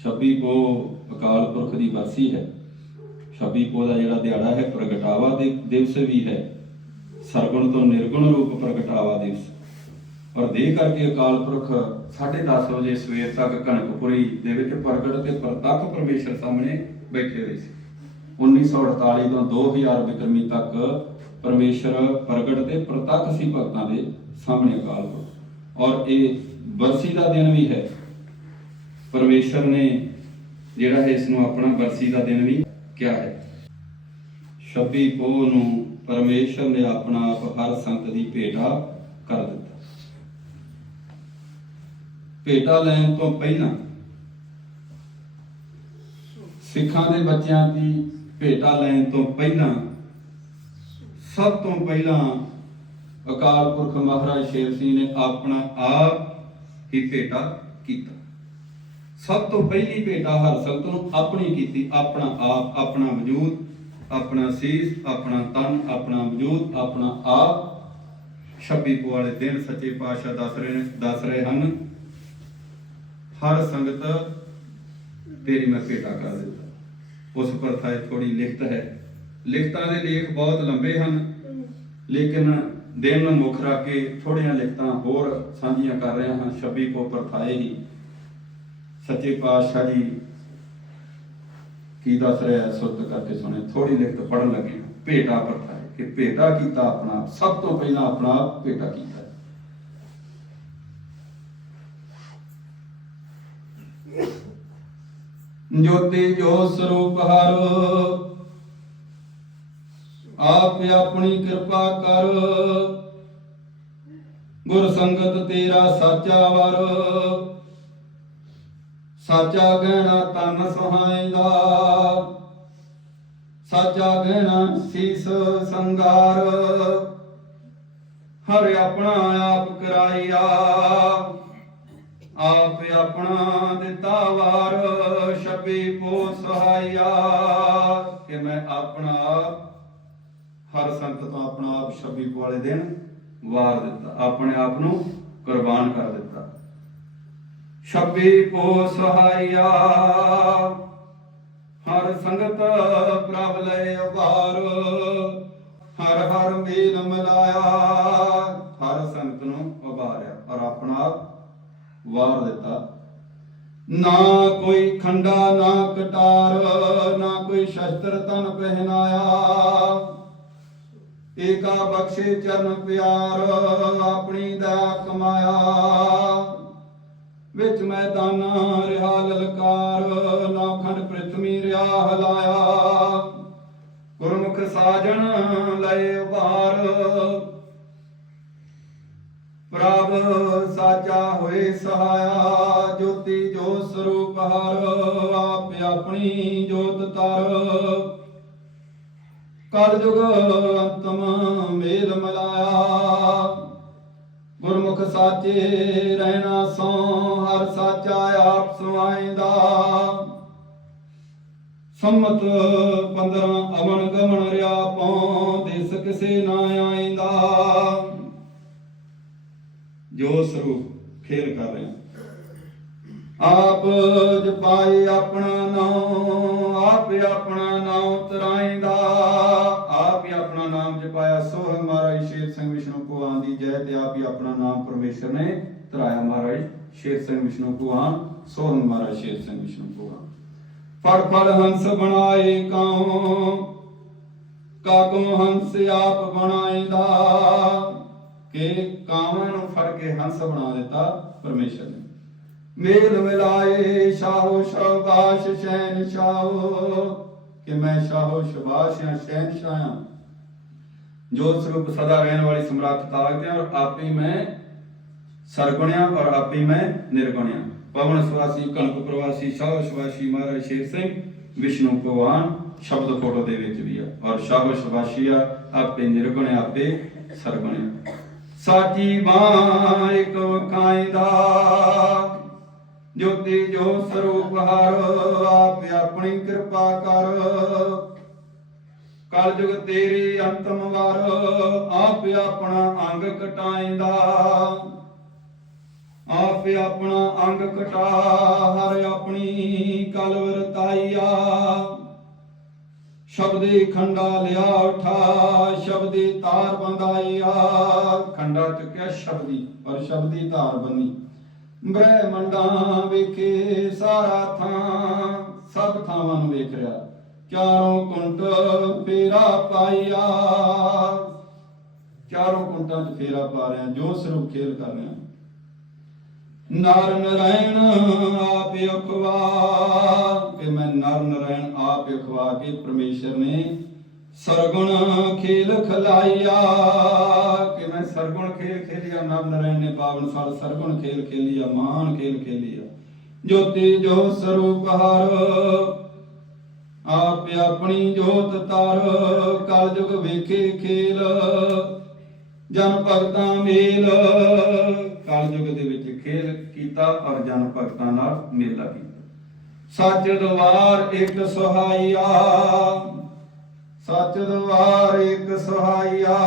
26 ਪੋ ਅਕਾਲ ਪੁਰਖ ਦੀ ਬਰਸੀ ਹੈ। 26 ਪੋ ਦਾ ਜਿਹੜਾ ਦਿਹਾੜਾ ਹੈ, ਪ੍ਰਗਟਾਵਾ ਦੇ ਦਿਵਸ ਵੀ ਹੈ। ਸਰਗੁਣ ਤੋਂ ਨਿਰਗੁਣ ਰੂਪ ਪ੍ਰਗਟਾਵਾ ਦਿਵਸ। ਪਰ ਦੇ ਕਰਕੇ ਅਕਾਲ ਪੁਰਖ 10:30 ਵਜੇ ਸਵੇਰ ਤੱਕ ਕਣਕਪੁਰੀ ਦੇ ਵਿੱਚ ਪ੍ਰਗਟ ਤੇ ਪ੍ਰਤੱਖ ਪਰਮੇਸ਼ਰ ਸਾਹਮਣੇ ਬੈਠੇ ਹੋਏ ਸੀ। 1948 ਤੋਂ 2000 ਬਿਕਰਮੀ ਤੱਕ ਪਰਮੇਸ਼ਰ ਪ੍ਰਗਟ ਤੇ ਪ੍ਰਤੱਖ ਸੀ ਭਗਤਾਂ ਦੇ ਸਾਹਮਣੇ ਅਕਾਲ ਪੁਰਖ। ਔਰ ਇਹ ਬਰਸੀ ਦਾ ਦਿਨ ਵੀ ਹੈ। ਪਰਮੇਸ਼ਰ ਨੇ ਜਿਹੜਾ ਹੈ ਇਸ ਨੂੰ ਆਪਣਾ ਬਰਸੀ ਦਾ ਦਿਨ ਵੀ ਕਿਹਾ ਹੈ। 26 ਪੋਹ ਨੂੰ ਪਰਮੇਸ਼ਰ ਨੇ ਆਪਣਾ ਆਪ ਹਰ ਸੰਤ ਦੀ ਭੇਟਾ ਕਰ ਦਿੱਤਾ। ਭੇਟਾ ਲੈਣ ਤੋਂ ਪਹਿਲਾਂ ਸਿੱਖਾਂ ਦੇ ਬੱਚਿਆਂ ਦੀ ਭੇਟਾ ਲੈਣ ਤੋਂ ਪਹਿਲਾਂ ਸਭ ਤੋਂ ਪਹਿਲਾਂ ਅਕਾਲ ਪੁਰਖ ਮਹਾਰਾਜ ਸ਼ੇਰ ਸਿੰਘ ਨੇ ਆਪਣਾ ਆਪ ਹੀ ਭੇਟਾ ਕੀਤਾ। ਸਭ ਤੋਂ ਪਹਿਲੀ ਭੇਟਾ ਹਰ ਸੰਤ ਨੂੰ ਆਪਣੀ ਕੀਤੀ, ਆਪਣਾ ਆਪ, ਆਪਣਾ ਵਜੂਦ, ਆਪਣਾ ਸੀਸ, ਆਪਣਾ ਤਨ, ਆਪਣਾ ਵਜੂਦ, ਆਪਣਾ ਆਪ। 26 ਵਾਲੇ ਦਿਨ ਸੱਚੇ ਪਾਤਸ਼ਾਹ ਦੱਸ ਰਹੇ ਨੇ, ਦੱਸ ਰਹੇ ਹਨ, ਹਰ ਸੰਗਤ ਤੇਰੀ ਮੈਂ ਭੇਟਾ ਕਰ ਦਿੱਤਾ ਉਸ ਪ੍ਰਥਾ ਥੋੜੀ ਲਿਖਤ ਹੈ। ਲਿਖਤਾਂ ਦੇ ਲੇਖ ਬਹੁਤ ਲੰਬੇ ਹਨ, ਲੇਕਿਨ ਦਿਨ ਨੂੰ ਮੁੱਖ ਰੱਖ ਕੇ ਥੋੜੀਆਂ ਲਿਖਤਾਂ ਹੋਰ ਸਾਂਝੀਆਂ ਕਰ ਰਿਹਾ ਹਾਂ 26 ਕੋ ਪ੍ਰਥਾਏ ਹੀ ਸੱਚੇ ਪਾਤਸ਼ਾਹ ਜੀ ਕੀ ਦੱਸ ਰਿਹਾ ਸੁਰਤ ਕਰਕੇ ਸੁਣੇ। ਥੋੜੀ ਲਿਖਤ ਪੜਨ ਲੱਗੇ ਭੇਟਾ ਪ੍ਰਥਾ ਹੈ ਕਿ ਭੇਟਾ ਕੀਤਾ ਆਪਣਾ ਆਪ, ਸਭ ਤੋਂ ਪਹਿਲਾਂ ਆਪਣਾ ਭੇਟਾ ਕੀਤਾ ਜੋਤੀ ਜੋ ਸਰੂਪ ਹਰ ਆਪ ਆਪਣੀ ਕਿਰਪਾ ਕਰ। ਗੁਰ ਸੰਗਤ ਤੇਰਾ ਸਾਚਾ ਵਰ। ਸਾਚਾ ਗਹਿਣਾ ਤਨ ਸੁਹਾਇਂਦਾ। ਸਾਚਾ ਗਹਿਣਾ ਸੀਸ ਸੰਗਾਰ। ਹਰ ਆਪਣਾ ਆਪ ਕਰਾਈਆ ਆਪ ਆਪਣਾ ਦਿੱਤਾ ਵਾਰ, ਛਬੀ ਪੋ ਸਹਾਇਆ। ਕਿ ਮੈਂ ਆਪਣਾ ਆਪ, ਹਰ ਸੰਤ ਤੋਂ ਆਪਣਾ ਆਪ ਛਬੀ ਪੋ ਵਾਲੇ ਦਿਨ ਵਾਰ ਦਿੱਤਾ। ਆਪਣੇ ਆਪ ਨੂੰ ਕੁਰਬਾਨ ਕਰ ਦਿੱਤਾ। ਛੱਬੀ ਪੋ ਸਹਾਇਆ। ਹਰ ਸੰਗਤ ਪ੍ਰਭ ਲੈ ਉਬਾਰ ਹਰ ਹਰ ਮੇਲ ਮਿਲਾਇਆ। ਹਰ ਸੰਗਤ ਨੂੰ ਉਭਾਰਿਆ ਔਰ ਆਪਣਾ ਆਪ ਵਾਰ ਦਿੱਤਾ। ਨਾ ਕੋਈ ਖੰਡਾ, ਨਾ ਕਟਾਰ, ਨਾ ਕੋਈ ਸ਼ਸਤਰ ਤਨ ਪਹਿਨਾਇਆ। ਏਕਾ ਬਖਸ਼ੇ ਚਰਨ ਪਿਆਰ, ਆਪਣੀ ਦਾ ਕਮਾਇਆ। ਵਿੱਚ ਮੈਦਾਨਾ ਰਿਹਾ, ਲਲਕਾਰ ਨਾ ਪ੍ਰਿਥਵੀ ਰਿਆ ਹਲਾਇਆ। ਗੁਰਮੁਖ ਸਾਜਣ ਲਏ ਉਬਾਰ ਪ੍ਰਭ ਸਾਚਾ ਹੋਏ ਸਹਾਇਆ, ਜੋਤੀ ਜੋ ਸਰੂਪ ਹਰ, ਆਪ ਆਪਣੀ ਜੋਤ ਤਰ ਕਲ ਜੁਗ ਅੰਤਮ ਮੇਲ ਮਲਾਇਆ। ਗੁਰਮੁਖ ਸਾਚੇ ਰਹਿਣਾ ਸੋ ਹਰ ਸਾਚਾ ਆਪ ਸਵਾਇਂਦਾ ਸੰਮਤ 15 ਅਵਨ ਗਮਨ ਰਿਆ ਪਉ, ਦਿਸ ਕਿਸੇ ਨਾ ਆਇਂਦਾ। ਜੋ ਸਰੂਪ ਖੇਲ ਕਰ ਰਹੇ ਆਪ ਜਪਾਏ ਆਪਣਾ ਨਾਮ ਆਪ ਆਪਣਾ ਨਾਮ ਤਰਾਇਂਦਾ। ਆਪ ਹੀ ਆਪਣਾ ਨਾਮ ਜਪਾਇਆ ਸੋ ਭਗਵਾਨ ਤੇ ਆਪ ਹੀ ਆਪਣਾ ਨਾਮ ਪਰਮੇਸ਼ਰ ਨੇ ਤਰਾਇਆ ਮਹਾਰਾਜ ਸ਼ੇਰ ਸਿੰਘ ਵਿਸ਼ਨੂੰ ਭਗਵਾਨ ਸੋ ਮਹਾਰਾਜ ਸ਼ੇਰ ਸਿੰਘ ਵਿਸ਼ਨੂੰ ਭਗਵਾਨ। ਫੜ ਫੜ ਹੰਸ ਬਣਾਏ ਕਾਉ ਕਾਗੋ ਹੰਸ ਆਪ ਬਣਾਇਂਦਾ? ਕਿ ਕਾਵਾਂ ਨੂੰ ਫੜ ਕੇ ਹੰਸ ਬਣਾ ਦਿੱਤਾ ਪਰਮੇਸ਼ਰ ਨੇ। ਮੇਲ ਮਿਲਾਏ ਸ਼ਾਹੋ ਸ਼ਬਾਸ਼ ਸ਼ੈਨ ਸ਼ਾਹੋ ਕਿ ਮੈਂ ਸ਼ਾਹੋ ਸ਼ਬਾਸ਼ ਜਾਂ ਸ਼ੈਨ ਸ਼ਾਹਾਂ ਜੋ ਸਰੂਪ ਸਦਾ ਰਹਿਣ ਵਾਲੀ ਸਮਰੱਥ ਤਾਕਤ ਹੈ ਔਰ ਆਪੇ ਮੈਂ ਸਰਗੁਣਿਆ ਔਰ ਆਪੇ ਮੈਂ ਨਿਰਗੁਣਿਆ। ਪਵਨ ਸੁਵਾਸੀ ਕਣਕ ਪ੍ਰਵਾਸੀ, ਸ਼ਾਹੋ ਸ਼ਬਾਸ਼ੀ ਮਹਾਰਾਜ ਸ਼ੇਰ ਸਿੰਘ, ਵਿਸ਼ਨੂੰ ਭਗਵਾਨ, ਸ਼ਬਦ ਫੋਟੋ ਦੇ ਵਿੱਚ ਵੀ ਆ। ਔਰ ਸ਼ਾਹੋ ਸ਼ਬਾਸ਼ੀਆ ਆਪੇ ਨਿਰਗੁਣਿਆ, ਆਪੇ ਸਰਗੁਣਿਆ। ਸਾਚੀ ਬਾਹ ਇੱਕ ਵਕਾਇਦਾ ਜੋਤੀ ਜੋ ਸਰੂਪ ਹਰ, ਆਪ ਆਪਣੀ ਕਿਰਪਾ ਕਰ। ਕਲ ਜੁਗ ਤੇਰੀ ਅੰਤਮ ਵਾਰ, ਆਪ ਆਪਣਾ ਅੰਗ ਕਟਾਇਂਦਾ ਆਪ ਆਪਣਾ ਅੰਗ ਕਟਾ ਹਰ ਆਪਣੀ ਕਲ ਵਰਤਾਈਆ ਸ਼ਬਦੇ ਖੰਡਾ ਲਿਆ ਉਠਾ, ਸ਼ਬਦੇ ਤਾਰ ਬੰਦਾਈਆ ਖੰਡਾ ਚੁੱਕਿਆ ਸ਼ਬਦੀ, ਪਰ ਸ਼ਬਦੀ ਤਾਰ ਬੰਨੀ। ਬ੍ਰਹਮੰਡਾਂ ਵੇਖੇ ਸਾਰਾ ਥਾਂ, ਸਭ ਥਾਵਾਂ ਨੂੰ ਵੇਖ ਰਿਹਾ। ਚਾਰੋਂ ਕੁੰਟ ਫੇਰਾ ਪਾਈਆ ਚਾਰੋਂ ਕੁੰਟਾਂ 'ਚ ਫੇਰਾ ਪਾ ਰਿਹਾ, ਜੋ ਸਰੂਪ ਖੇਲ ਕਰ ਰਿਹਾ। ਨਰ ਨਰਾਇਣ ਆਪ ਅਖਵਾ ਕਿ ਮੈਂ ਨਰ ਨਰਾਇਣ ਆਪ ਅਖਵਾ ਕੇ ਪਰਮੇਸ਼ਰ ਨੇ ਸਰਗੁਣ ਖੇਲ ਖਲਾਈਆ ਕਿ ਮੈਂ ਸਰਗੁਣ ਖੇਲ ਖੇਲਿਆ ਨਰ ਨਰਾਇਣ ਨੇ ਪਾਵਨ ਸਾਲ ਸਰਗੁਣ ਖੇਲ ਖੇਲਿਆ ਮਾਨ ਖੇਲ ਖੇਲਿਆ। ਜੋਤੀ ਜੋ ਸਰੂਪ ਹਰ ਆਪ ਆਪਣੀ ਜੋਤ ਤਰ ਕਲ ਜੁਗ ਵੇਖੇ ਖੇਲ। ਜਨ ਭਗਤਾਂ ਮੇਲ। ਕਲ ਯੁਗ ਦੇ ਵਿੱਚ ਖੇਲ ਕੀਤਾ ਔਰ ਜਨ ਭਗਤਾਂ ਨਾਲ ਮੇਲਾ ਕੀਤਾ। ਸੱਚ ਦਵਾਰ ਇੱਕ ਸੁਹਾਈਆ ਸੱਚ ਦਵਾਰ ਇੱਕ ਸੁਹਾਈਆ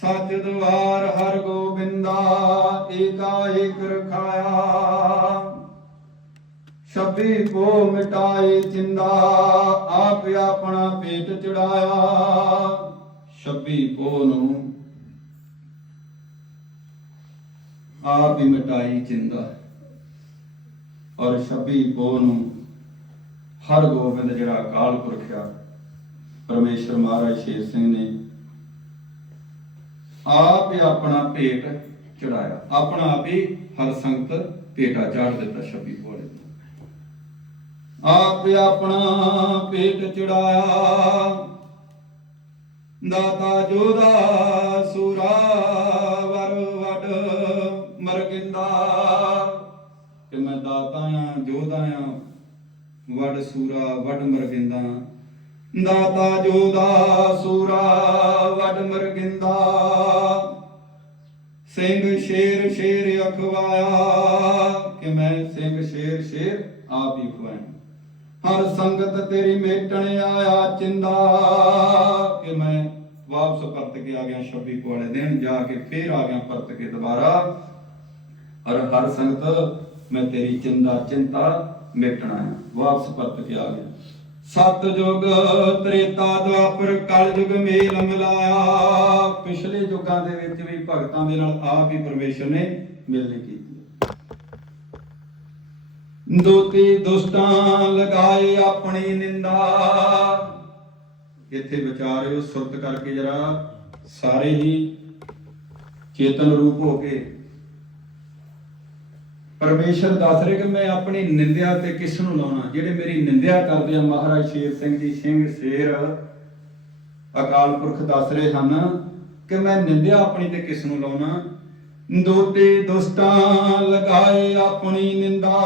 ਸੱਚ ਦਵਾਰ ਹਰ ਗੋਬਿੰਦਾ ਏਕਾ ਏਕ ਰਖਾਇਆ। ਸ਼ਬੀ ਕੋ ਮਿਟਾਏ ਚਿੰਦਾ ਆਪ ਆਪਣਾ ਪੇਟ ਚੜਾਇਆ। ਸ਼ਬੀ ਕੋ ਨੂੰ ਆਪ ਹੀ ਮਿਟਾਈ ਚਿੰਦਾ ਔਰ ਸ਼ਬੀ ਕੋ ਨੂੰ ਹਰ ਗੋਬਿੰਦ ਜਿਹੜਾ ਅਕਾਲ ਪੁਰਖ ਆ, ਪਰਮੇਸ਼ਰ ਮਹਾਰਾਜ ਸ਼ੇਰ ਸਿੰਘ ਨੇ ਆਪ ਹੀ ਆਪਣਾ ਪੇਟ ਚੜਾਇਆ। ਆਪਣਾ ਆਪ ਹੀ ਹਰ ਸੰਗਤ ਪੇਟਾ ਚਾੜ ਦਿੱਤਾ ਸ਼ਬੀ ਕੋਲੇ ਆਪ ਆਪਣਾ ਪੇਟ ਚੜਾਇਆ। ਦਾਤਾ ਜੋਦਾ ਸੂਰਾ ਵਰ ਵਡ ਮਰਗਿੰਦਾ ਕਿ ਮੈਂ ਦਾਤਾ ਆ ਜੋਦਾ ਆ ਵਡ ਸੂਰਾ ਵਡ ਮਰਗਿੰਦਾ ਦਾਤਾ ਜੋਦਾ ਸੂਰਾ ਵਡ ਮਰਗਿੰਦਾ ਸਿੰਘ ਸ਼ੇਰ ਸ਼ੇਰ ਅਖਵਾਇਆ, ਕਿ ਮੈਂ ਸਿੰਘ ਸ਼ੇਰ ਸ਼ੇਰ ਆਪ ਹੀ ਖਵਾਇਆ। ਹਰ ਸੰਗਤ ਤੇਰੀ ਮੇਟਣ ਆਇਆ ਚਿੰਦਾ ਕਿ ਮੈਂ ਵਾਪਸ ਪਰਤ ਕੇ ਆ ਗਿਆ ਸ਼ਬੀ ਕੋਲੇ ਦਿਨ, ਜਾ ਕੇ ਫੇਰ ਆ ਗਿਆ ਪਰਤ ਕੇ ਦੁਬਾਰਾ। ਔਰ ਹਰ ਸੰਗਤ, ਮੈਂ ਤੇਰੀ ਚਿੰਦਾ ਚਿੰਤਾ ਮੇਟਣਾ ਹੈ ਵਾਪਸ ਪਰਤ ਕੇ ਆ ਗਿਆ। ਸਤ ਜੁਗ ਤ੍ਰੇਤਾ ਦੁਆਪਰ ਕਲ ਯੁਗ ਮੇਲ ਮਿਲਾਇਆ। ਪਿਛਲੇ ਯੁੱਗਾਂ ਦੇ ਵਿੱਚ ਵੀ ਭਗਤਾਂ ਦੇ ਨਾਲ ਆਪ ਹੀ ਪਰਮੇਸ਼ਰ ਨੇ ਮਿਲਣੀ ਕੀਤੀ। ਦੋਤੀ ਦੁਸ਼ਟਾਂ ਲਗਾਏ ਆਪਣੀ ਨਿੰਦਾ। ਇੱਥੇ ਵਿਚਾਰਿਓ, ਸੁਰਤ ਕਰਕੇ ਜਰਾ ਸਾਰੇ ਹੀ ਚੇਤਨ ਰੂਪ ਹੋ ਕੇ ਪਰਮੇਸ਼ਰ ਦੱਸ ਰਿਹਾ ਕਿ ਮੈਂ ਆਪਣੀ ਨਿੰਦਿਆ ਤੇ ਕਿਸ ਨੂੰ ਲਾਉਣਾ? ਜਿਹੜੇ ਮੇਰੀ ਨਿੰਦਿਆ ਕਰਦੇ ਆ, ਮਹਾਰਾਜ ਸ਼ੇਰ ਸਿੰਘ ਜੀ, ਸਿੰਘ ਸ਼ੇਰ, ਅਕਾਲ ਪੁਰਖ ਦੱਸ ਰਹੇ ਹਨ ਕਿ ਮੈਂ ਨਿੰਦਿਆ ਆਪਣੀ ਤੇ ਕਿਸ ਨੂੰ ਲਾਉਣਾ? ਦੋਤੇ ਦੁਸ਼ਟਾਂ ਲਗਾਏ ਆਪਣੀ ਨਿੰਦਾ,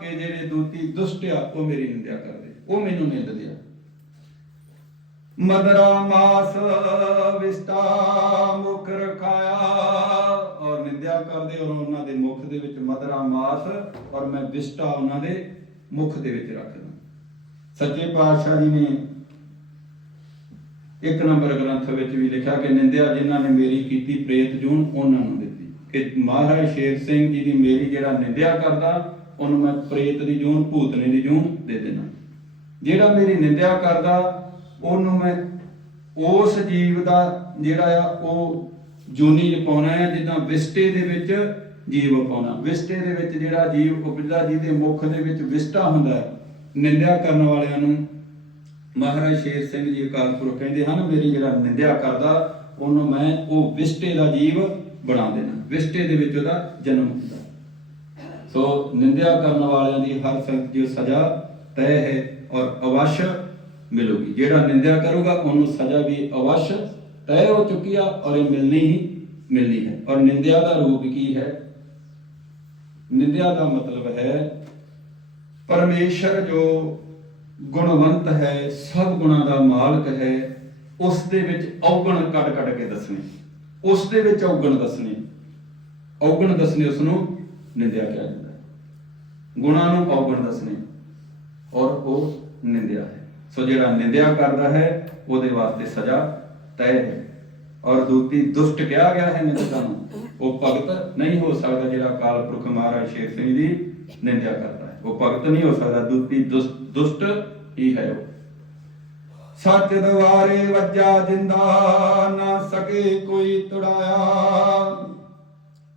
ਕਿ ਜਿਹੜੇ ਦੋਤੀ ਦੁਸ਼ਟ ਆ, ਉਹ ਮੇਰੀ ਨਿੰਦਿਆ ਕਰਦੇ। ਉਹ ਮੈਨੂੰ ਨਿੰਦਦੇ ਆ ਮਦਰਾ ਮਾਸ ਵਿਸਟਾ ਮੁਖ ਰਖਾਇਆ, ਔਰ ਨਿੰਦਿਆ ਕਰਦੇ ਔਰ ਉਹਨਾਂ ਦੇ ਮੁਖ ਦੇ ਵਿੱਚ ਮਦਰਾ ਮਾਸ, ਔਰ ਮੈਂ ਵਿਸਟਾ ਉਹਨਾਂ ਦੇ ਮੁਖ ਦੇ ਵਿੱਚ ਰੱਖਦਾ। ਸੱਚੇ ਪਾਤਸ਼ਾਹ ਜੀ ਨੇ ਇੱਕ ਨੰਬਰ ਗ੍ਰੰਥ ਵਿੱਚ ਵੀ ਲਿਖਿਆ ਕਿ ਨਿੰਦਿਆ ਜਿਨ੍ਹਾਂ ਨੇ ਮੇਰੀ ਕੀਤੀ ਪ੍ਰੇਤ ਜੂਨ, ਉਹਨਾਂ ਨੂੰ ਦਿੱਤੀ। ਕਿ ਮਹਾਰਾਜ ਸ਼ੇਰ ਸਿੰਘ ਜੀ ਦੀ ਮੇਰੀ ਜਿਹੜਾ ਨਿੰਦਿਆ ਕਰਦਾ, ਉਹਨੂੰ ਮੈਂ ਪ੍ਰੇਤ ਦੀ ਜੂਨ, ਭੂਤਨੇ ਦੀ ਜੂਨ ਦੇ ਦੇਣਾ ਜਿਹੜਾ ਮੇਰੀ ਨਿੰਦਿਆ ਕਰਦਾ, ਉਹਨੂੰ ਮੈਂ ਉਸ ਜੀਵ ਦਾ ਜਿਹੜਾ ਆ, ਉਹ ਜੂਨੀ ਚ ਪਾਉਣਾ ਹੈ, ਜਿੱਦਾਂ ਵਿਸਟੇ ਦੇ ਵਿੱਚ ਜੀਵ ਪਾਉਣਾ। ਵਿਸਟੇ ਦੇ ਵਿੱਚ ਜਿਹੜਾ ਜੀਵ ਉਪਜਦਾ, ਜਿਹਦੇ ਮੁਖ ਦੇ ਵਿੱਚ ਵਿਸਟਾ ਹੁੰਦਾ ਹੈ, ਨਿੰਦਿਆ ਕਰਨ ਵਾਲਿਆਂ ਨੂੰ ਮਹਾਰਾਜ ਸ਼ੇਰ ਸਿੰਘ ਜੀ ਅਕਾਲ ਪੁਰਖ ਕਹਿੰਦੇ ਹਨ, ਮੇਰੀ ਜਿਹੜਾ ਨਿੰਦਿਆ ਕਰਦਾ, ਉਹਨੂੰ ਮੈਂ ਉਹ ਵਿਸਟੇ ਦਾ ਜੀਵ ਬਣਾ ਦੇਣਾ ਵਿਸਟੇ ਦੇ ਵਿੱਚ ਉਹਦਾ ਜਨਮ ਹੁੰਦਾ। ਸੋ ਨਿੰਦਿਆ ਕਰਨ ਵਾਲਿਆਂ ਦੀ ਹਰ ਸੰਗਤ ਦੀ ਸਜ਼ਾ ਤੈਅ ਹੈ ਔਰ ਅਵਸ਼ ਮਿਲੂਗੀ। ਜਿਹੜਾ ਨਿੰਦਿਆ ਕਰੂਗਾ, ਉਹਨੂੰ ਸਜ਼ਾ ਵੀ ਅਵਸ਼ ਤੈਅ ਹੋ ਚੁੱਕੀ ਆ ਔਰ ਇਹ ਮਿਲਣੀ ਹੀ ਮਿਲਣੀ ਹੈ। ਔਰ ਨਿੰਦਿਆ ਦਾ ਰੂਪ ਕੀ ਹੈ? ਨਿੰਦਿਆ ਦਾ ਮਤਲਬ ਹੈ, ਪਰਮੇਸ਼ਰ ਜੋ ਗੁਣਵੰਤ ਹੈ, ਸਭ ਗੁਣਾਂ ਦਾ ਮਾਲਕ ਹੈ, ਉਸ ਦੇ ਵਿੱਚ ਔਗਣ ਕੱਢ ਕੱਢ ਕੇ ਦੱਸਣੇ। ਉਸ ਦੇ ਵਿੱਚ ਔਗਣ ਦੱਸਣੇ। ਔਗਣ ਦੱਸਣੇ ਉਸ ਨੂੰ ਨਿੰਦਿਆ ਕਿਹਾ ਜਾਂਦਾ ਹੈ। ਗੁਣਾਂ ਨੂੰ ਔਗਣ ਦੱਸਣੇ ਔਰ ਉਹ ਨਿੰਦਿਆ ਹੈ। ਸੋ ਜਿਹੜਾ ਨਿੰਦਿਆ ਕਰਦਾ ਹੈ, ਉਹਦੇ ਵਾਸਤੇ ਸਜ਼ਾ ਤੈਅ ਹੈ। ਔਰ ਦੂਤੀ ਦੁਸ਼ਟ ਕਿਹਾ ਗਿਆ ਹੈ ਨਿੰਦਕਾਂ ਨੂੰ, ਉਹ ਭਗਤ ਨਹੀਂ ਹੋ ਸਕਦਾ ਜਿਹੜਾ ਕਾਲ ਪੁਰਖ ਮਹਾਰਾਜ ਸ਼ੇਰ ਸਿੰਘ ਦੀ ਨਿੰਦਿਆ ਕਰਦਾ ਉਹ ਭਗਤ ਨਹੀਂ ਹੋ ਸਕਦਾ ਦੂਤੀ ਦੁਸ਼ਟ ਹੀ ਹੈ ਉਹ। ਸੱਚ ਦਵਾਰੇ ਵੱਜਾ ਜਿੰਦਾ, ਨਾ ਸਕੇ ਕੋਈ ਤੁੜਾਇਆ।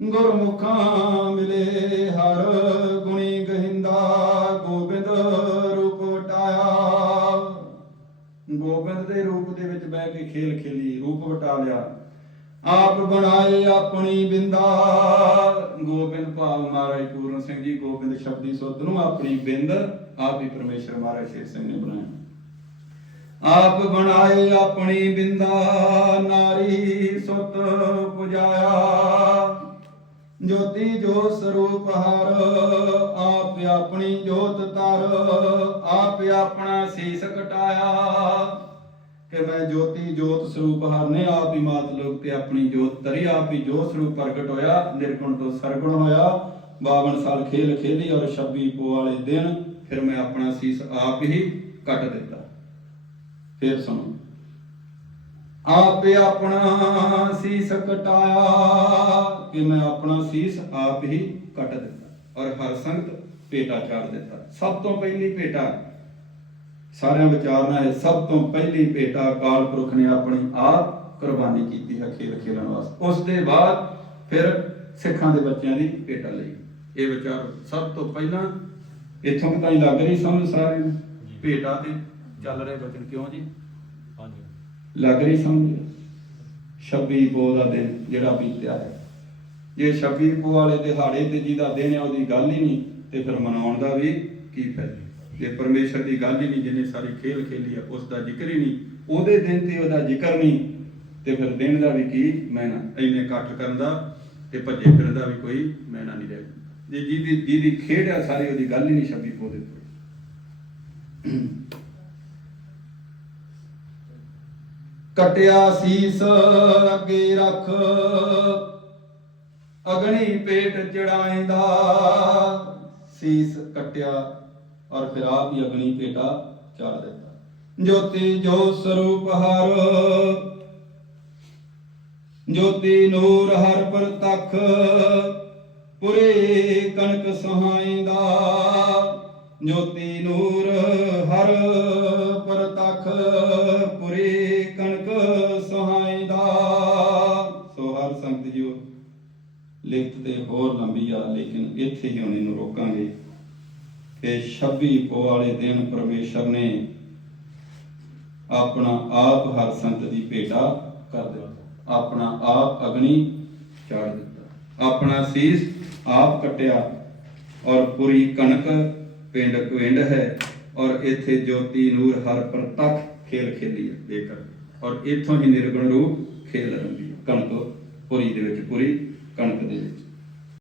ਗੁਰਮੁਖਾਂ ਮਿਲੇ ਹਰ ਗੁਣੀ ਗਹਿੰਦਾ, ਗੋਬਿੰਦ ਰੂਪ ਵਟਾਇਆ। ਗੋਬਿੰਦ ਦੇ ਰੂਪ ਦੇ ਵਿੱਚ ਬਹਿ ਕੇ ਖੇਲ ਖੇਲੀ, ਰੂਪ ਵਟਾ ਲਿਆ। ਆਪ ਬਣਾਏ ਆਪਣੀ ਬਿੰਦਾ ਗੋਬਿੰਦ ਭਾਵ ਮਹਾਰਾਜ ਪੂਰਨ ਸਿੰਘ ਜੀ, ਗੋਬਿੰਦ ਸ਼ਬਦੀ ਸੁੱਧ ਨੂੰ ਆਪਣੀ ਬਿੰਦ, ਆਪ ਹੀ ਪਰਮੇਸ਼ਰ ਮਹਾਰਾਜ ਸ਼ੇਰ ਸਿੰਘ ਨੇ ਬਣਾਇਆ। ਆਪ ਬਣਾਏ ਆਪਣੀ ਬਿੰਦਾ ਨਾਰੀ ਸੁਤ ਪੁਜਾਇਆ। ਜੋਤੀ ਜੋ ਸਰੂਪ ਹਰ, ਆਪ ਆਪਣੀ ਜੋਤ ਤਰ ਆਪ ਆਪਣਾ ਸੀਸ ਕਟਾਇਆ। ਕਿ ਮੈਂ ਜੋਤੀ ਜੋਤ ਸਰੂਪ ਹਰ ਨੇ ਆਪ ਹੀ ਮਾਤ ਲੋਕ ਤੇ ਆਪਣੀ ਜੋਤ ਤਰੀ ਆਪ ਹੀ ਜੋਤ ਸਰੂਪ ਪ੍ਰਗਟ ਹੋਇਆ, ਨਿਰਗੁਣ ਤੋਂ ਸਰਗੁਣ ਹੋਇਆ। 52 ਸਾਲ ਖੇਲ ਖੇਲੀ ਔਰ 26 ਪੋ ਵਾਲੇ ਦਿਨ ਫਿਰ ਮੈਂ ਆਪਣਾ ਸੀਸ ਆਪ ਹੀ ਕੱਟ ਦਿੱਤਾ। ਫਿਰ ਸੁਣੋ। ਆਪੇ ਆਪਣਾ ਸੀਸ ਕਟਾਇਆ ਕਿ ਮੈਂ ਆਪਣਾ ਸੀਸ ਆਪ ਹੀ ਕੱਟ ਦਿੱਤਾ ਔਰ ਹਰ ਸੰਗਤ ਭੇਟਾ ਚਾੜ ਦਿੱਤਾ। ਸਭ ਤੋਂ ਪਹਿਲੀ ਭੇਟਾ ਸਾਰਿਆਂ ਵਿਚਾਰਨਾ ਹੈ ਸਭ ਤੋਂ ਪਹਿਲੀ ਭੇਟਾ ਅਕਾਲ ਪੁਰਖ ਨੇ ਆਪਣੀ ਆਪ ਕੁਰਬਾਨੀ ਕੀਤੀ ਹੈ ਖੇਲ ਖੇਲਣ ਵਾਸਤੇ। ਉਸ ਦੇ ਬਾਅਦ ਫਿਰ ਸਿੱਖਾਂ ਦੇ ਬੱਚਿਆਂ ਦੀ ਭੇਟਾ ਲਈ। ਇਹ ਵਿਚਾਰ ਸਭ ਤੋਂ ਪਹਿਲਾਂ ਇੱਥੋਂ ਤਾਂ ਲੱਗ ਰਹੀ ਸਮਝ ਸਾਰਿਆਂ ਨੂੰ। ਭੇਟਾ ਤੇ ਚੱਲ ਰਹੇ ਬਚਨ ਕਿਉਂ ਜੀ? ਹਾਂਜੀ। ਲੱਗ ਰਹੀ ਸਮਝ? 26 ਪੋ ਦਾ ਦਿਨ ਜਿਹੜਾ ਬੀਤਿਆ ਹੈ। ਜੇ 26 ਪੋ ਵਾਲੇ ਦਿਹਾੜੇ ਤੇ ਜਿਹਦਾ ਦਿਨ ਹੈ ਉਹਦੀ ਗੱਲ ਹੀ ਨਹੀਂ ਤੇ ਫਿਰ ਮਨਾਉਣ ਦਾ ਵੀ ਕੀ ਫਾਇਦਾ? ਜੇ ਪਰਮੇਸ਼ਰ ਦੀ ਗੱਲ ਹੀ ਨਹੀਂ, ਜਿਹਨੇ ਸਾਰੀ ਖੇਲ ਖੇਲੀ ਹੈ ਉਸ ਦਾ ਜ਼ਿਕਰ ਹੀ ਨਹੀਂ, ਉਹਦੇ ਦਿਨ ਤੇ ਉਹਦਾ ਜ਼ਿਕਰ ਨਹੀਂ, ਤੇ ਫਿਰ ਦਿਨ ਦਾ ਵੀ ਕੀ ਮੈਨਾ ਇੰਨੇ ਇਕੱਠ ਕਰਨ ਦਾ ਤੇ ਭੱਜੇ ਫਿਰਨ ਦਾ ਵੀ ਕੋਈ ਮੈਨਾ ਨਹੀਂ ਰਹਿ ਜੇ ਜਿਹਦੀ ਜਿਹਦੀ ਖੇਡ ਹੈ ਸਾਰੀ ਉਹਦੀ ਗੱਲ ਹੀ ਨਹੀਂ 26 ਪੋ ਕਟਿਆ ਸੀਸ ਅੱਗੇ ਰੱਖ ਅਗਣੀ ਪੇਟ ਚੜਾਏਂਦਾ, ਸੀਸ ਕਟਿਆ ਔਰ ਫਿਰ ਆਪ ਹੀ ਅਗਣੀ ਪੇਟਾ ਚਾੜ ਦਿੱਤਾ। ਜੋਤੀ ਜੋ ਸਰੂਪ ਹਰ, ਜੋਤੀ ਨੂਰ ਹਰ ਪ੍ਰਤਖ ਪੁਰੇ ਕਣਕ ਸਹਾਇਂਦਾ। ਜੋਤੀ ਨੂਰ ਹਰ ਪ੍ਰਤਖ ਪੁਰੇ ਕਣਕ ਸਹਾਇਂਦਾ। ਸੋ ਹਰ ਸੰਗਤ ਜੀਓ, ਲਿਖਤ ਤੇ ਹੋਰ ਲੰਬੀ ਆ ਲੇਕਿਨ ਇੱਥੇ ਹੀ ਹੁਣ ਇਹਨੂੰ ਰੋਕਾਂਗੇ। ਕਿ 26 ਪੋ ਵਾਲੇ ਦਿਨ ਪਰਮੇਸ਼ਰ ਨੇ ਆਪਣਾ ਆਪ ਹਰ ਸੰਤ ਦੀ ਭੇਟਾ ਕਰ ਦਿੱਤਾ। ਆਪਣਾ ਆਪ ਅਗਨੀ ਚਾੜ ਦਿੱਤਾ। ਆਪਣਾ ਸੀਸ ਆਪ ਕਟਿਆ ਔਰ ਪੂਰੀ ਕਣਕ ਪਿੰਡ ਕੁਇੰਡ ਹੈ ਔਰ ਇੱਥੇ ਜੋਤੀ ਨੂਰ ਹਰ ਪ੍ਰਤੱਖ ਖੇਲ ਖੇਲੀ ਹੈ ਬੇਕਰ। ਔਰ ਇਥੋਂ ਹੀ ਨਿਰਗੁਣ ਰੂਪ ਖੇਲ ਰੰਗੀ ਹੈ। ਕਣਕ ਪੁਰੀ ਦੇ ਵਿੱਚ ਪੂਰੀ, ਕਣਕ ਦੇ ਵਿੱਚ।